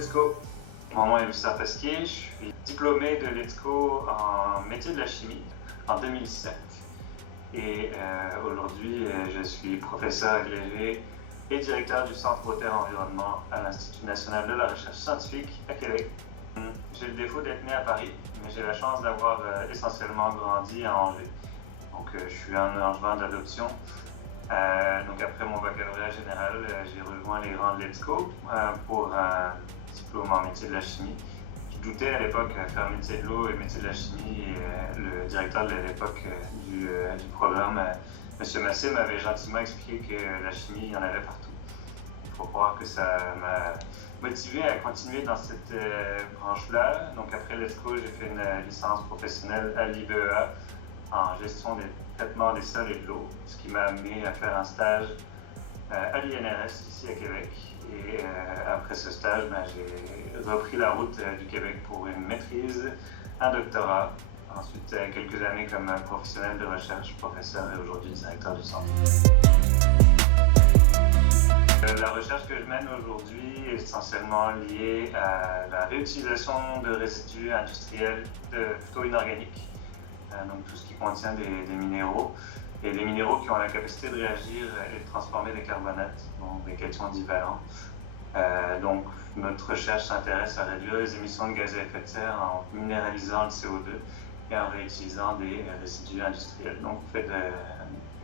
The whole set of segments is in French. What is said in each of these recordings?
Let's Go. Mon nom est Lucien Pasquier, je suis diplômé de Let's Go en métier de la chimie en 2007. Et aujourd'hui, je suis professeur agrégé et directeur du Centre Eau-Terre-Environnement à l'Institut national de la recherche scientifique à Québec. J'ai le défaut d'être né à Paris, mais j'ai la chance d'avoir essentiellement grandi à Angers. Donc je suis un Angevin d'adoption. Donc après mon baccalauréat général, j'ai rejoint les rangs de Let's Go pour un diplôme en métier de la chimie. Je doutais à l'époque faire métier de l'eau et métier de la chimie et le directeur de l'époque du programme, M. Massé, m'avait gentiment expliqué que la chimie, il y en avait partout. Il faut croire que ça m'a motivé à continuer dans cette branche-là. Donc après Let's Go, j'ai fait une licence professionnelle à l'IBEA en gestion des traitements des sols et de l'eau, ce qui m'a amené à faire un stage à l'INRS ici à Québec. Et après ce stage, j'ai repris la route du Québec pour une maîtrise, un doctorat, ensuite quelques années comme professionnel de recherche, professeur et aujourd'hui directeur du centre. La recherche que je mène aujourd'hui est essentiellement liée à la réutilisation de résidus industriels plutôt inorganiques, donc tout ce qui contient des minéraux, et des minéraux qui ont la capacité de réagir et de transformer des carbonates, donc des cations divalents. Donc notre recherche s'intéresse à réduire les émissions de gaz à effet de serre en minéralisant le CO2 et en réutilisant des résidus industriels. Donc on fait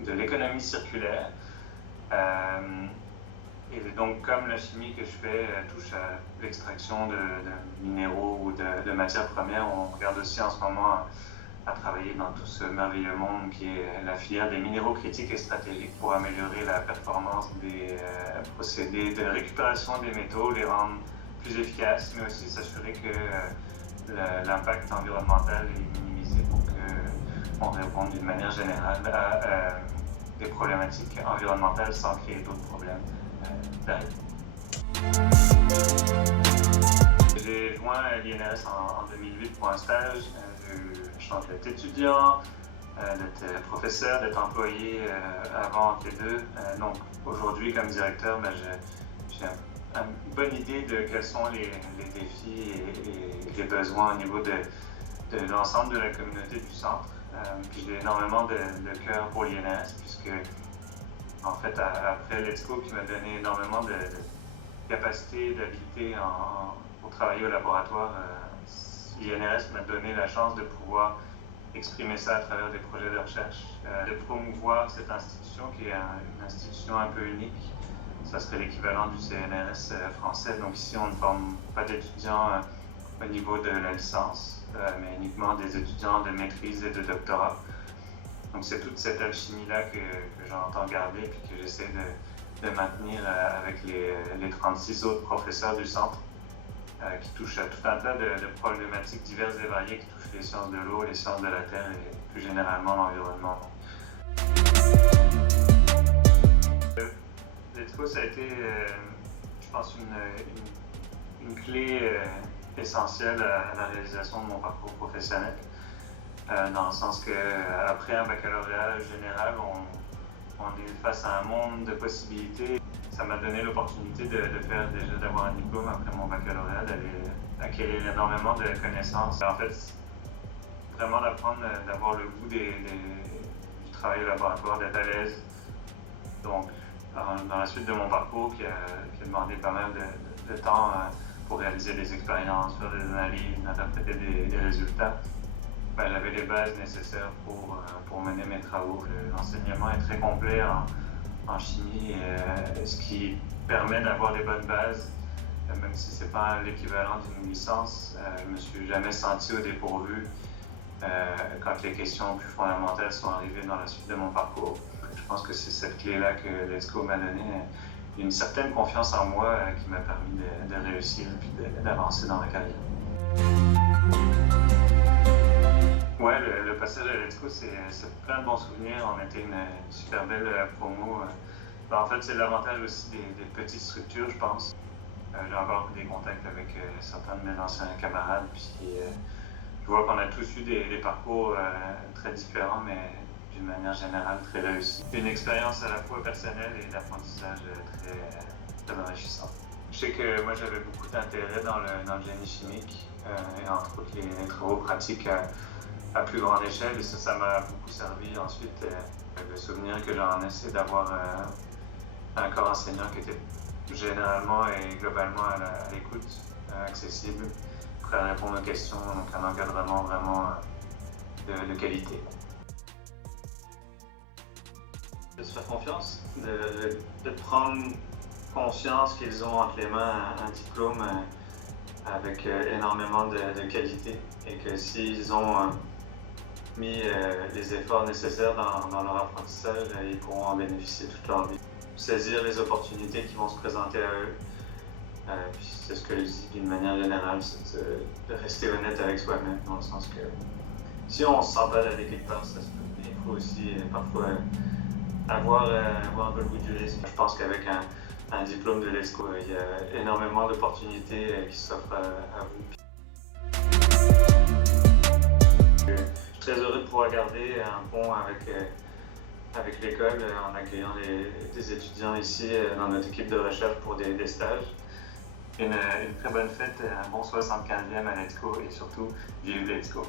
de l'économie circulaire. Et donc comme la chimie que je fais touche à l'extraction de minéraux ou de matières premières, on regarde aussi en ce moment à travailler dans tout ce merveilleux monde qui est la filière des minéraux critiques et stratégiques pour améliorer la performance des procédés de récupération des métaux, les rendre plus efficaces, mais aussi s'assurer que l'impact environnemental est minimisé pour qu'on réponde d'une manière générale à des problématiques environnementales sans créer d'autres problèmes derrière. J'ai joint l'INRS en 2008 pour un stage. J'ai eu la chance d'être étudiant, d'être professeur, d'être employé avant entre les deux. Donc aujourd'hui, comme directeur, j'ai une bonne idée de quels sont les défis et les besoins au niveau de l'ensemble de la communauté du centre. Puis j'ai énormément de cœur pour l'INRS puisque, en fait, après Let's Go, qui m'a donné énormément de capacité, d'habilité pour travailler au laboratoire, l'INRS m'a donné la chance de pouvoir exprimer ça à travers des projets de recherche, de promouvoir cette institution qui est une institution un peu unique. Ça serait l'équivalent du CNRS français. Donc ici, on ne forme pas d'étudiants au niveau de la licence, mais uniquement des étudiants de maîtrise et de doctorat. Donc c'est toute cette alchimie-là que j'entends garder et que j'essaie de maintenir avec les 36 autres professeurs du centre qui touchent à tout un tas de problématiques diverses et variées qui touchent les sciences de l'eau, les sciences de la terre et plus généralement l'environnement. Let's Go, ça a été, je pense, une clé essentielle à la réalisation de mon parcours professionnel. Dans le sens qu'après un baccalauréat général, on est face à un monde de possibilités. Ça m'a donné l'opportunité d'avoir un diplôme après mon baccalauréat, d'aller acquérir énormément de connaissances. En fait, vraiment d'apprendre, d'avoir le goût du travail au laboratoire, d'être à l'aise. Donc, dans la suite de mon parcours, qui a demandé pas mal de temps pour réaliser des expériences, faire des analyses, interpréter des résultats, j'avais les bases nécessaires pour mener mes travaux. L'enseignement est très complet en chimie, ce qui permet d'avoir des bonnes bases, même si ce n'est pas l'équivalent d'une licence. Je ne me suis jamais senti au dépourvu quand les questions plus fondamentales sont arrivées dans la suite de mon parcours. Je pense que c'est cette clé-là que Let's Go m'a donné une certaine confiance en moi qui m'a permis de réussir et d'avancer dans ma carrière. Ouais, le passage à Let's Go, c'est plein de bons souvenirs. On était une super belle promo. En fait, c'est l'avantage aussi des petites structures, je pense. J'ai encore des contacts avec certains de mes anciens camarades. Puis, je vois qu'on a tous eu des parcours très différents, mais d'une manière générale très réussis. Une expérience à la fois personnelle et d'apprentissage très enrichissante. Je sais que moi j'avais beaucoup d'intérêt dans le génie chimique et entre autres les travaux pratiques à plus grande échelle et ça m'a beaucoup servi ensuite. Le souvenir que j'en ai, c'est d'avoir un corps enseignant qui était généralement et globalement à l'écoute, accessible, prêt à répondre aux questions, donc un encadrement vraiment de qualité. De se faire confiance, de prendre conscience qu'ils ont entre les mains un diplôme avec énormément de qualité et que s'ils ont mis les efforts nécessaires dans leur apprentissage, ils pourront en bénéficier toute leur vie. Saisir les opportunités qui vont se présenter à eux. Puis c'est ce que je dis d'une manière générale, c'est de rester honnête avec soi-même, dans le sens que si on se sent pas d'aller quelque part, ça se peut. Mais il faut aussi parfois avoir un peu le goût du risque. Je pense qu'avec un diplôme de l'ESCO, il y a énormément d'opportunités qui s'offrent à vous. Je suis très heureux de pouvoir garder un pont avec l'école en accueillant des étudiants ici dans notre équipe de recherche pour des stages. Une très bonne fête, un bon 75e à l'ESCO et surtout, vive l'ESCO!